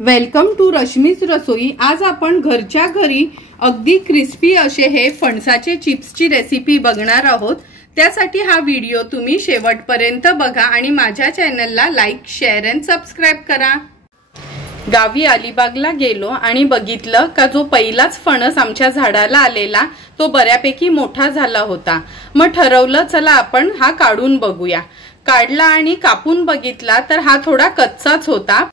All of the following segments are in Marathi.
वेलकम टू रश्मीज रसोई। आज आपण घरच्या घरी अगदी क्रिस्पी असे हे फणसाचे चिप्सची रेसिपी बघणार आहोत। त्यासाठी हा व्हिडिओ तुम्ही शेवटपर्यंत बघा आणि माझ्या चॅनलला लाईक, शेअर अँड सबस्क्राइब करा। गावी अलिबागला गेलो आणि बघितलं का जो पहिलाच फणस आमच्या झाडाला आलेला तो बऱ्यापैकी मोठा झाला होता। मग ठरवलं चला आपण हा काढून बघूया। काढला आणि कापून बघितला तर हा थोडा कच्चाच होता।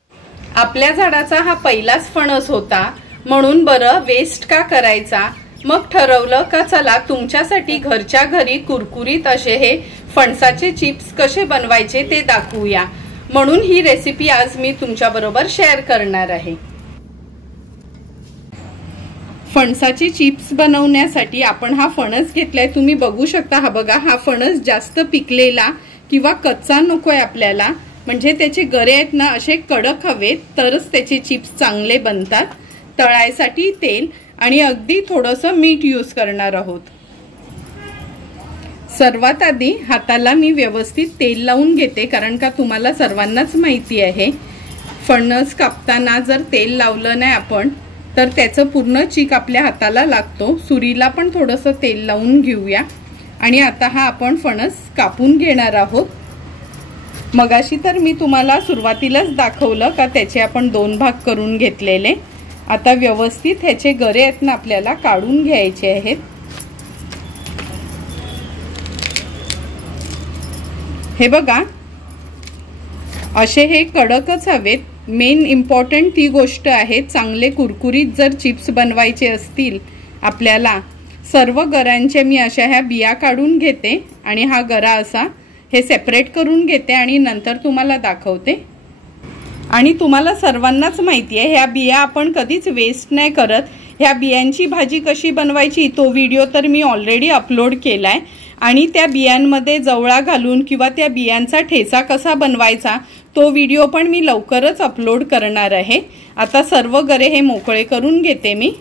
आपल्या झाडाचा हा पहिलाच फणस होता म्हणून बरं वेस्ट का करायचा। मग ठरवलं का चला तुमच्यासाठी घरच्या घरी कुरकुरीत असे हे फणसाचे चिप्स कसे बनवायचे ते दाखवूया। म्हणून ही रेसिपी आज मी तुमच्याबरोबर शेअर करणार आहे। फणसाचे चिप्स बनवण्यासाठी आपण हा फणस घेतलाय। तुम्ही बघू शकता, हा बघा, हा फणस जास्त पिकलेला किंवा कच्चा नकोय आपल्याला, म्हणजे त्याचे गरे आहेत ना असे कडक हवेत तरच त्याचे चिप्स चांगले बनतात। तळायसाठी तेल आणि अगदी थोडंसं मीठ यूज करणार आहोत। सर्वात आधी हाताला मी व्यवस्थित तेल लावून घेते, कारण का तुम्हाला सर्वांनाच माहिती आहे फणस कापताना जर तेल लावलं नाही आपण तर त्याचं पूर्ण चीक आपल्या हाताला लागतो। सुरीला पण थोडंसं तेल लावून घेऊया आणि आता हा आपण फणस कापून घेणार आहोत। मगाशी तर मी तुम्हाला सुरुवातीलाच दाखवलं का त्याचे आपण दोन भाग करून घेतलेले। आता व्यवस्थित ह्याचे गरे आहेत ना आपल्याला काढून घ्यायचे आहेत। हे बघा, असे हे कडकच हवेत। मेन इम्पॉर्टंट ती गोष्ट आहे, चांगले कुरकुरीत जर चिप्स बनवायचे असतील आपल्याला, सर्व गरांचे मी अशा ह्या बिया काढून घेते आणि हा गरा असा हे सेपरेट करून घेते आणि नंतर तुम्हाला दाखवते। आणि तुम्हाला सर्वांनाच माहिती आहे ह्या बिया आपण कधीच वेस्ट नाही करत। ह्या बियांची भाजी कशी बनवायची तो व्हिडिओ तर मी ऑलरेडी अपलोड केलाय आणि त्या बियांमध्ये जवळा घालून किंवा त्या बियांचा ठेचा कसा बनवायचा तो व्हिडिओ पण मी लवकरच अपलोड करणार आहे। आता सर्व गरे हे मोकळे करून घेते मी।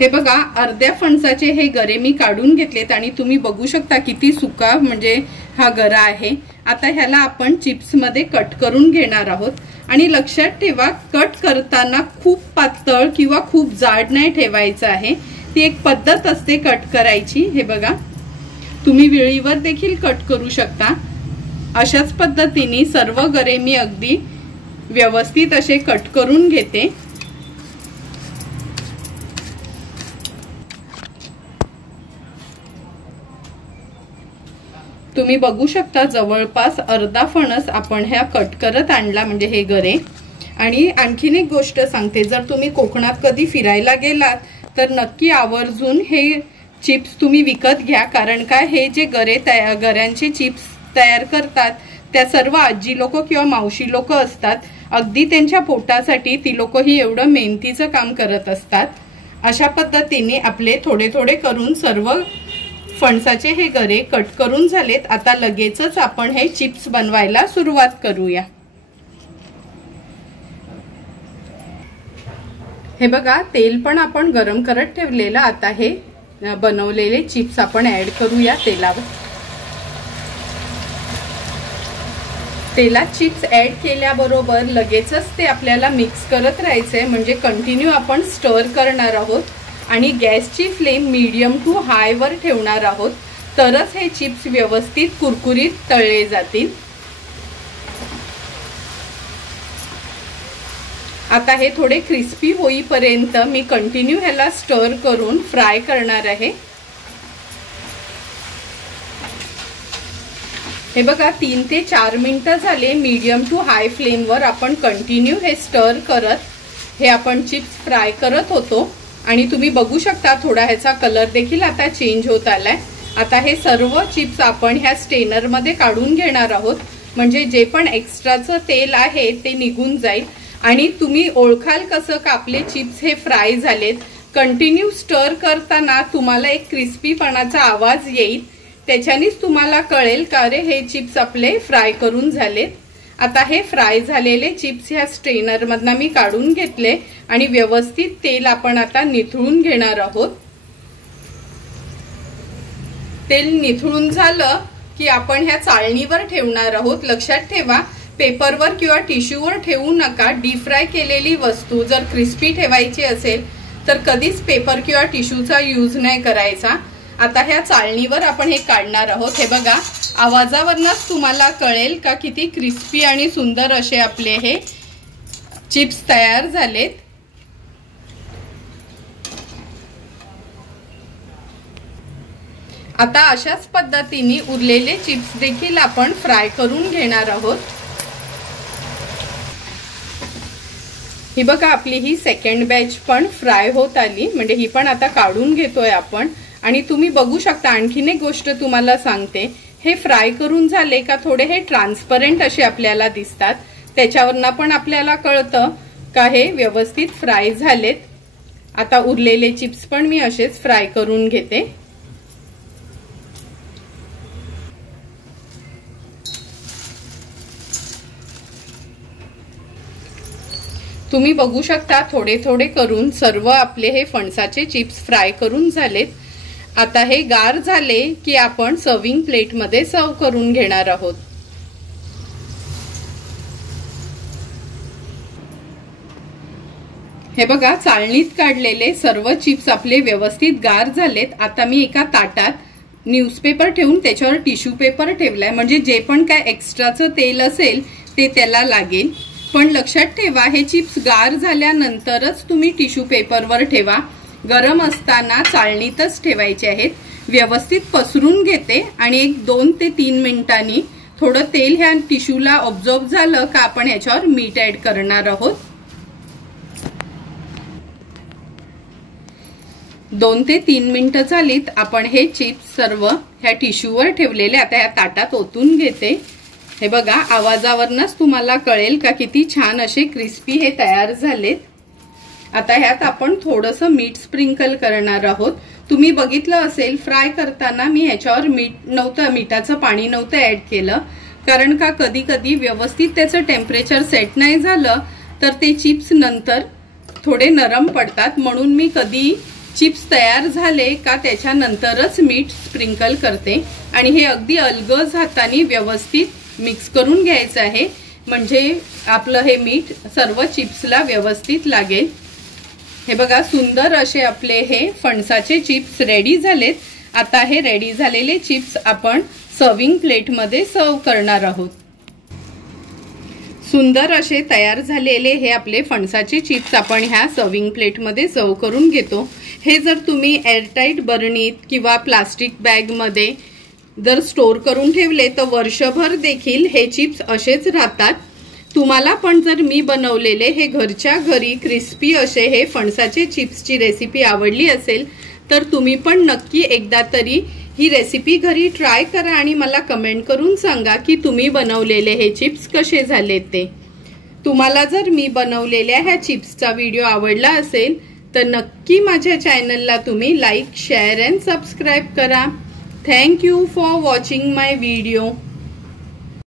हे बघा, अर्ध्या फणसाचे हे गरे मी काढून घेतलेत आणि तुम्ही बघू शकता किती सुका म्हणजे हा गरा आहे। आता ह्याला आपण चिप्स मध्ये कट करून घेणार आहोत। आणि लक्षात ठेवा, कट करताना खूप पातळ किंवा खूप जाड नाही ठेवायचं आहे। ती एक पद्धत असते कट करायची। हे बघा, तुम्ही विळीवर देखील कट करू शकता। अशाच पद्धतीने सर्व गरे मी अगदी व्यवस्थित असे कट करून घेते। तुम्ही बघू शकता जवळपास अर्धा फणस आपण ह्या कट करत आणला, म्हणजे हे गरे। आणि आणखीन एक गोष्ट सांगते, जर तुम्ही कोकणात कधी फिरायला गेलात तर नक्की आवर्जून हे चिप्स तुम्ही विकत घ्या, कारण काय हे जे गऱ्यांचे चिप्स तयार करतात त्या सर्व आजी लोक किंवा मावशी लोक असतात। अगदी त्यांच्या पोटासाठी ती लोक ही एवढं मेहनतीचं काम करत असतात। अशा पद्धतीने आपले थोडे थोडे करून सर्व फणसाचे हे गरे कट करून झालेत। आता लगेचच आपण हे चिप्स बनवायला सुरुवात करूया। हे बघा, तेल पण आपण गरम करत ठेवलेलं। आता हे बनवलेले चिप्स आपण ऍड करूया तेलावर। तेलात चिप्स ऍड केल्याबरोबर लगेचच ते आपल्याला मिक्स करत राहायचंय, म्हणजे कंटिन्यू आपण स्टर करणार आहोत आणि गॅसची फ्लेम मीडियम टू हाय वर ठेवणार आहोत, तरच हे चिप्स व्यवस्थित कुरकुरीत तळले जातील। आता हे थोडे क्रिस्पी होईपर्यंत मी कंटिन्यू ह्याला स्टर करून फ्राय करणार आहे। हे बघा, 3 ते 4 मिनिटं झाले मीडियम टू हाय फ्लेम वर आपण कंटिन्यू हे स्टर करत हे आपण चिप्स फ्राय करत होतो। आणि तुम्ही बघू शकता थोडा ह्याचा कलर देखील आता चेंज होत आलाय। आता हे सर्व चिप्स आपण ह्या स्टेनर मध्ये काढून घेणार आहोत, म्हणजे जे पण एक्स्ट्राचं तेल आहे ते निघून जाईल। आणि तुम्ही ओळखाल कसं का आपले चिप्स हे फ्राय झालेत, कंटिन्यू स्टर करताना तुम्हाला एक क्रिस्पीपणाचा आवाज येईल, त्याच्यानेच तुम्हाला कळेल का रे हे चिप्स आपले फ्राय करून झालेत। आता हे फ्राय झालेले चिप्स ह्या स्ट्रेनर मधनं मी काढून घेतले आणि व्यवस्थित तेल आपण आता निथळून घेणार आहोत। तेल निथळून झालं की आपण ह्या चाळणीवर ठेवणार आहोत। लक्षात ठेवा पेपरवर किंवा टिश्यूवर ठेवू नका। डीप फ्राय केलेली वस्तू जर क्रिस्पी ठेवायची असेल तर कधीच पेपर किंवा टिश्यूचा यूज नाही करायचा। आता ह्या चाळणीवर आपण हे काढणार आहोत। हे बघा, आवाजावरूनच तुम्हाला कळेल का किती क्रिस्पी आणि सुंदर असे आपले हे चिप्स तयार झालेत। आता अशाच पद्धतीने उरलेले चिप्स देखील आपण फ्राय करून घेणार आहोत। ही बघा, आपली ही सेकंड बॅच पण फ्राय होत आली, म्हणजे ही पण आता काढून घेतोय आपण। आणि तुम्ही बघू शकता, आणखीन एक गोष्ट तुम्हाला सांगते, हे फ्राय करून झाले का थोडे हे ट्रान्सपरंट असे आपल्याला दिसतात। त्याच्यावरनं पण आपल्याला कळतं का हे व्यवस्थित फ्राय झालेत। आता उरलेले चिप्स पण मी असेच फ्राय करून घेते। तुम्ही बघू शकता, थोडे थोडे करून सर्व आपले हे फणसाचे चिप्स फ्राय करून झालेत। आता हे गार झाले की आपण सर्विंग प्लेट मध्ये सर्व करून घेणार आहोत। हे बघा, चाळणीत काढलेले सर्व चिप्स आपले व्यवस्थित गार झालेत। आता मी एका ताटात न्यूजपेपर ठेवून त्याच्यावर टिश्यू पेपर ठेवलाय, म्हणजे जे पण काय एक्स्ट्राचं तेल असेल ते त्याला लागेल। पण लक्षात ठेवा, हे चिप्स गार झाल्यानंतरच तुम्ही टिश्यू पेपरवर ठेवा। गरम असताना चाळणीतच ठेवायचे आहेत। व्यवस्थित पसरून घेते आणि एक 2 ते 3 मिनिटांनी थोडं तेल ह्या टिश्यूला ऑब्झॉर्ब झालं का आपण ह्याच्यावर मीठ ऍड करणार आहोत। 2 ते 3 मिनिटं झालीत, आपण हे चिप्स सर्व ह्या टिश्यूवर ठेवलेले आता ह्या ताटात ओतून घेते। हे बघा, आवाजावरूनच तुम्हाला कळेल का किती छान असे क्रिस्पी हे तयार झालेत। आता ह्यात आपण थोडंसं मीठ स्प्रिंकल करणार आहोत। तुम्ही बघितलं असेल, फ्राय करताना मी ह्याच्यावर मिठाचं पाणी नव्हतं ऍड केलं, कारण का कधी कधी व्यवस्थित त्याचं टेम्परेचर सेट नाही झालं तर ते चिप्स नंतर थोडे नरम पडतात। म्हणून मी कधी चिप्स तयार झाले का त्याच्यानंतरच मीठ स्प्रिंकल करते आणि हे अगदी अलगद हाताने व्यवस्थित मिक्स करून घ्यायचं आहे, म्हणजे आपलं हे मीठ सर्व चिप्सला व्यवस्थित लागेल। हे बघा, सुंदर असे आपले हे फणसाचे चिप्स रेडी झालेत। आता हे रेडी झालेले चिप्स आपण सर्विंग प्लेट मध्ये सर्व करणार आहोत। सुंदर असे तयार झालेले हे आपले फणसाचे चिप्स आपण ह्या सर्विंग प्लेट मध्ये सर्व करून घेतो। हे जर तुम्ही एअरटाईट बरणीत किंवा प्लास्टिक बॅग मध्ये जर स्टोर करून ठेवले तर वर्षभर देखील हे चिप्स असेच राहतात। तुम्हाला पण जर मी बनवलेले हे घरच्या घरी क्रिस्पी असे हे फणसाचे चिप्सची रेसिपी आवडली असेल तर तुम्ही पण नक्की एकदा तरी ही रेसिपी घरी ट्राय करा आणि मला कमेंट करून सांगा की तुम्ही बनवलेले हे चिप्स कसे झाले ते। तुम्हाला जर मी बनवलेल्या ह्या चिप्सचा व्हिडिओ आवडला असेल तर नक्की माझ्या चॅनलला तुम्ही लाईक, शेअर अँड सबस्क्राईब करा। Thank you for watching my video.